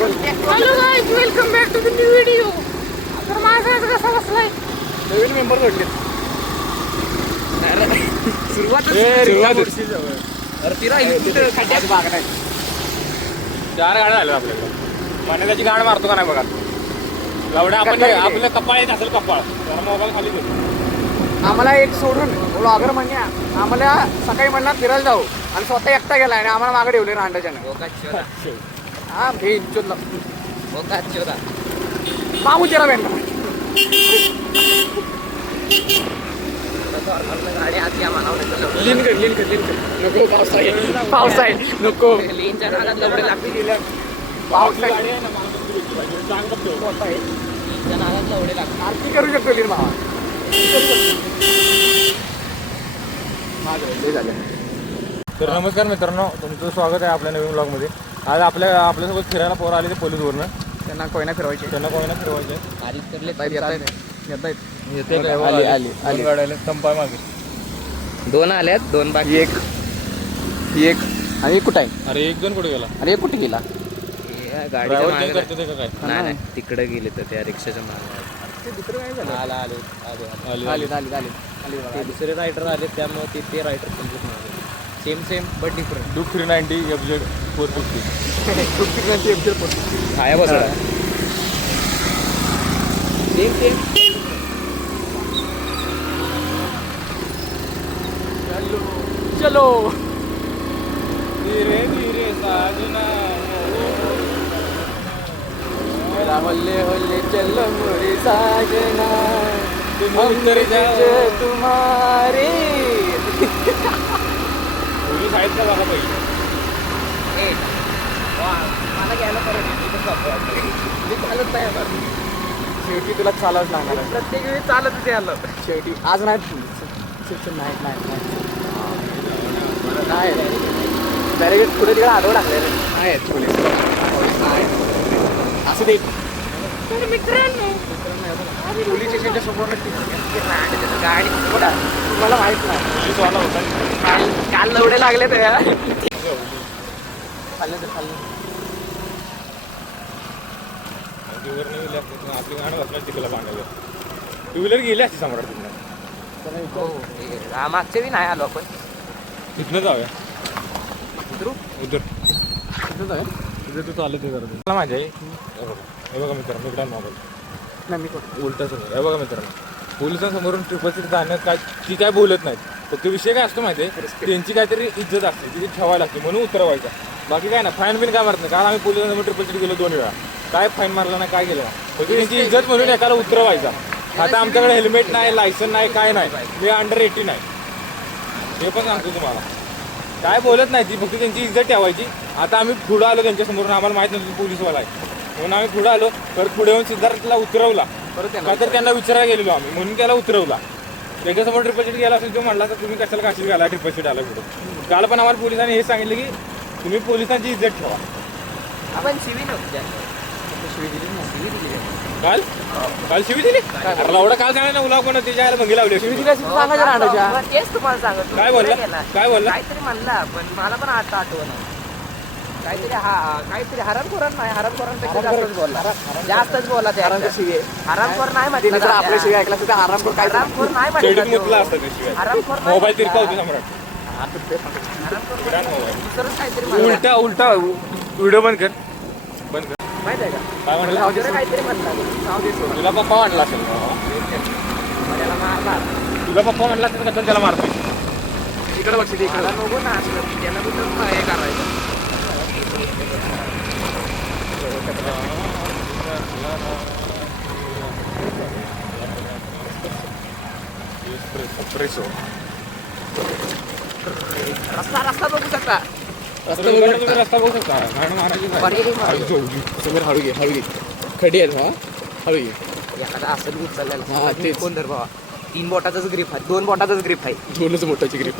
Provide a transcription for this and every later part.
Hello guys, welcome back to the new video. तर माझा आज कसा बसलाय? नवीन मेंबर जोडले. सुरुवात चार गाड्या झाल्या आपल्याला. पाण्याची गाड मारतो का नाही बघा. एवढ्या आपण आपलं कपाळ येत असेल कपाळ मोबाईल खाली घेतो. आम्हाला एक सोडून ब्लॉगर म्हणजे आम्हाला सकाळी म्हणणार फिरायला जाऊ आणि स्वतः एकटा गेला आणि आम्हाला मागे ठेवले रांडाच्यानं. हा भेट बाबू तेरा बँड नको पाऊस आहे नको आरती करू शकतो लीन भावा. तर नमस्कार मित्रांनो, तुमचं स्वागत आहे आपल्या नवीन ब्लॉगमध्ये. आज आपल्यासोबत फिरायला पोरं आले ते पोलीसवरनं. त्यांना कोयना फिरवायचे दोन आल्यात, दोन बाकी. एक आणि कुठं आहे? अरे एक जण कुठे गेला? अरे कुठे गेला? ड्रायव्हर चेंज करते ते का काय? नाही तिकडे गेले तर त्या रिक्षाच्या मागे ते दुसरे रायडर आले, त्यामुळे ते rider same but different. Duke 390 FZ 450 आया बसला सेम चलो धीरे धीरे साजना होल्ले होल्ले चलो मोरे साजना तुम्ही तुम्हारे. पोलीस आहेत का बघा पाहिजे. मला घ्यायला चालत नाही. शेवटी तुला चालत लागणार आहे. प्रत्येक वेळी चालत आलं शेवटी. आज नाही शिक्षण नाही डायरेक्ट पुढे तिकडे आडवं टाकलेलं आहेत पोलीस. असं ते तर मित्रांनो, पोलीस स्टेशनच्या समोर गाडी मला माहित नाही. पोलीसवाला होता. काल लवडे लागले तर खाल्ले आपली गाणं बसणार तिकडला पाण्यावर. टू व्हीलर गेली असती सम्राट तिथनं. मागच्या बी नाही आलो आपण. तिथनं जाऊया उतरू उतर. तिथं जाऊया. तिथे तू चालत हे करतो. मला माझ्या हे बघा मित्रांनो, इकडे मोबाईल नाही मी उलटा समोर. हे बघा मित्रांनो, पोलिसांसमोरून ट्रिपल सीट जाणं काय ती काय बोलत नाहीत. फक्त विषय काय असतो माहिती आहे, त्यांची काहीतरी इज्जत असते, तिथे ठेवायला लागते म्हणून उतरवायचा. बाकी काय ना फाईन बिन काय मारत नाही. कारण आम्ही पोलिसांसमोर ट्रिपल सीट गेलो 2 वेळा, काय फाईन मारला नाही, काय केलं नाही. फक्त त्यांची इज्जत म्हणून एकाला उतरवायचा. आता आमच्याकडे हेल्मेट नाही, लायसन नाही, काय नाही. मी अंडर 18 आहे, हे पण सांगतो तुम्हाला. काय बोलत नाही ती, फक्त त्यांची इज्जत ठेवायची. आता आम्ही पुढं आलो त्यांच्यासमोरून, आम्हाला माहीत नव्हतं पोलीसवाला आहे म्हणून आम्ही पुढं आलो. तर पुढे येऊन सिद्धार्थला उतरवला. काय तर त्यांना विचारायला गेलेलो आम्ही, म्हणून त्याला उतरवला. त्याच्यासमोर ट्रिपल सीट गेला असेल तो म्हणला तर तुम्ही कशाला काशीत घाला ट्रिपल सीट आला पुढे. काल पण आम्हाला पोलिसांनी हे सांगितलं की तुम्ही पोलिसांची इज्जत ठेवा. आपण शिवी नव्हती काल शिवी दिली एवढा काल सांगा ना. उला कोण त्याच्या भंगी लावली शिवी दिली असेल सांगा जरा आणायच्या. तेच तुम्हाला सांगत काय बोलला काहीतरी म्हणला, पण मला पण आता आठवण. काहीतरी हरामखोरान नाही, हरामखोरांपेक्षा जास्तच बोलला. ते हरामखोर नाही म्हटलं. आपल्या शिवी ऐकला तर हरामखोर काय हरामखोर नाही शेडीत म्हटलं. मुतला असतं त्याशिवाय. हरामखोर मोबाईल तिरका होतो सम्राट. दुसरंच काहीतरी उलटा व्हिडिओ बंद कर माहित आहे का? काय म्हणलं? काहीतरी म्हणला. तुला पप्पा म्हणला असेल. तुला पप्पा म्हणला असेल का त्याला मारतो. इकडे बघ इकडे नको ना असलं, त्याला कुठं हे करायचं. रस्ता बघू शकता. रस्ता बघू शकता. समोर हळू घे खडी आहेत. हळू घे. एखादा असं उचललेला हा तेच. कोण धर बाबा. 3 बोटाचाच ग्रीप आहे, 2 बोटाचाच ग्रीप आहे. 2च मोठाची ग्रीप.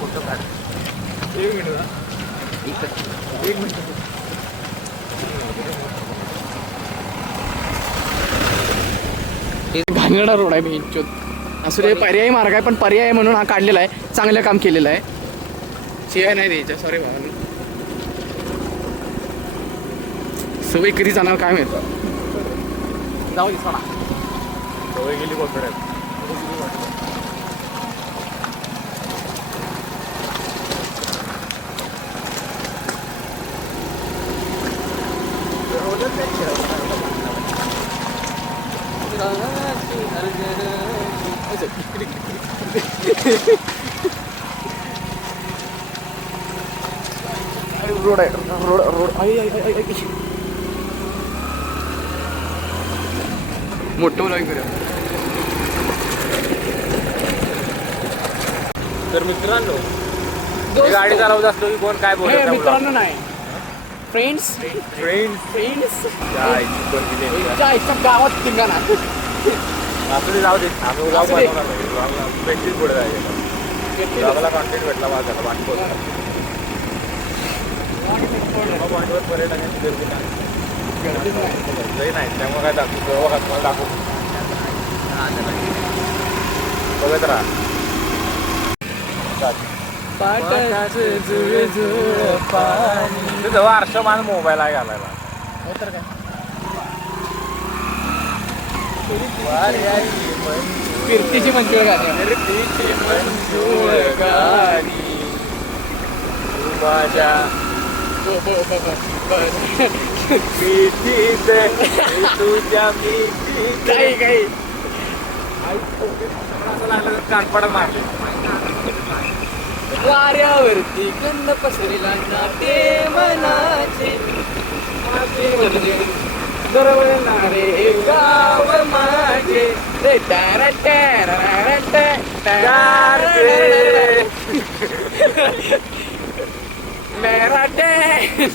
फोटो काढ. 1 मिनिट. घाणेरडा रोड आहे मी. असं ते पर्यायी मार्ग आहे, पण पर्याय म्हणून हा काढलेला आहे. चांगलं काम केलेलं आहे. शिवाय नाही द्यायच्या, सॉरी भावानी. सवय कधी जाणार काय माहित. जाऊ दे सोडा. सवय गेली कोपऱ्यात. रोड आहे, रोड रोड. मोठं ब्लॉग करूया. तर मित्रांनो, ही गाडी चालवत असतो की कोण काय बोलत नाही. मित्रांनो नाही, फ्रेंड्स फ्रेंड्स फ्रेंड्स असं गावात ठिकाणा. जाऊ दे. आम्ही ब्लॉग असू दे. बनवणार भेटतील पुढे जायचं. ब्लॉगला कॉन्टेंट भेटला माझ्याला वाटतो. पॉईंटवर पर्यटकांची गर्दी नाही नाही, त्यामुळे काय दाखवतो बघा तुम्हाला दाखवतो. बघत राहा. जवळ आरशामान मोबाईल आहे घालायला. फिरतीची मंजुळ गाणी. माझ्या तुझ्या काही काही असं लागलं कानपडा मारले. वाऱ्यावरती गंध पसरला नाते मनाचे, दरवळणारे गाव माझे. रे टारा टारा टारा मेरा डॅन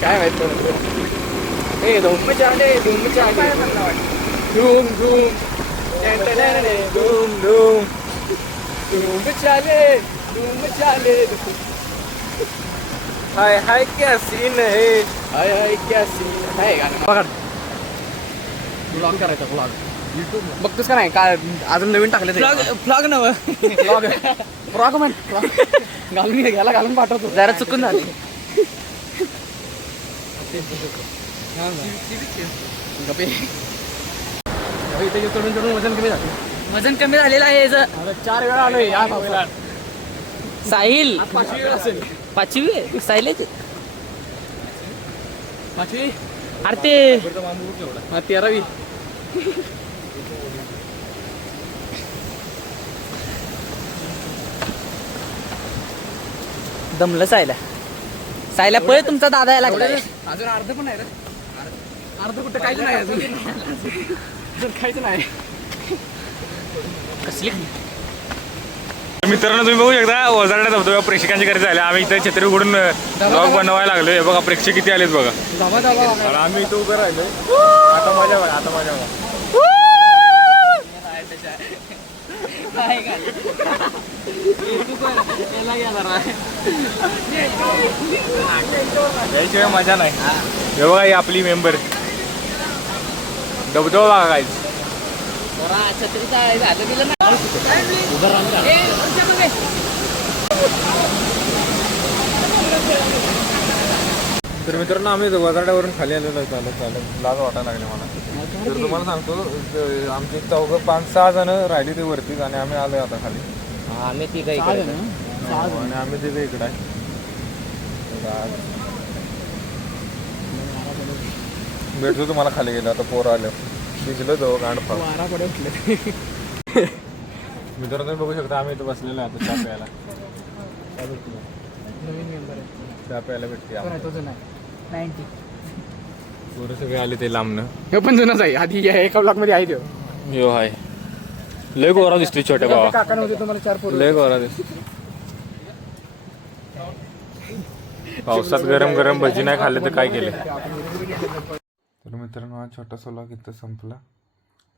काय माहित. हे धूम चाले धूम चाले धूम धूम धूम धूम धूम चाले धूम चाले. हाय हाय क्या सीन है. हाय हाय क्या सीन आहे गाणं. बघा ब्लॉग करायचा, ब्लॉग बघतोस का नाही. काय अजून नवीन टाकले फ्लॉग नव ब्लॉग फ्रॉग म्हण घालून घ्यायला घालून पाठवतो. जरा चुकून झाली. गप्पे इथे चढून चढून वजन कमी झालं. वजन कमी झालेलं आहे याचं. आता 4 वेळा आलोय या पावसाळ्यात. साहिल 5वी वेळ असेल. 5वी आहे. साहिल 5वी अरे ते 13वी. दमलं सायला. सायला पळ, तुमचा दादा यायला लागलाय. अजून अर्ध पण नाही रे. अर्ध कुठं काहीच नाही अजून. अजून काहीच नाही. कसली मित्रांनो, तुम्ही बघू शकता ओझरड्या धबधब्या प्रेक्षकांची गरज झाली. आम्ही इथं छत्री उघडून ब्लॉग बनवायला लागलो. हे बघा प्रेक्षक किती आलेत बघा. धाबा धाबा. आणि आम्ही इथं उभं राहिलोय. आता मजा बघा, आता मजा बघा. याशिवाय मजा नाही. हे बघा ही आपली मेंबर धबधबा बघा काय. तर मित्रांनो, आम्ही वजाड्यावरून खाली आलेलो आहे. चालत लाज वाटायला लागले मला. तर तुम्हाला सांगतो, आमची 5-6 जण राहिली ते वरतीच आणि आम्ही आलोय आता खाली. आम्ही ती काही आणि आम्ही तिथे इकडे आहे. भेटतो तुम्हाला खाली गेलो. आता पोरं आलं भिजलो तो गांडफा. मित्रांनो, तुम्ही बघू शकता आम्ही इथं बसलेलो आहे आता चहा प्यायला. चहा प्यायला भेटते आम्हाला. पोरं सगळे आले ते लांबनं. हे पण जुनच आहे. आधी एका ब्लॉक मध्ये आहे तो. यो हाय, लय गोरा दिसतोय छोट्या भावा. काकाने होते तुम्हाला 4 पोरं. लय गोरा दिसतो. पावसात गरम गरम भजी नाही खाल्ले तर काय केले. तर मित्रांनो, हा छोटासा व्लॉग इथं संपला.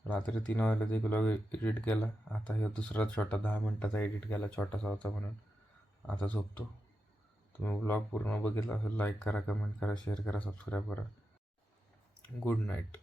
रात्री 3 वाजता ते व्लॉग एडिट केला. आता हे दुसरा छोटा 10 मिनिटाचा एडिट केला, छोटासा होता म्हणून. आता झोपतो. तुम्ही व्लॉग पूर्ण बघितला असेल, लाईक करा, कमेंट करा, शेअर करा, सबस्क्राईब करा. Good night.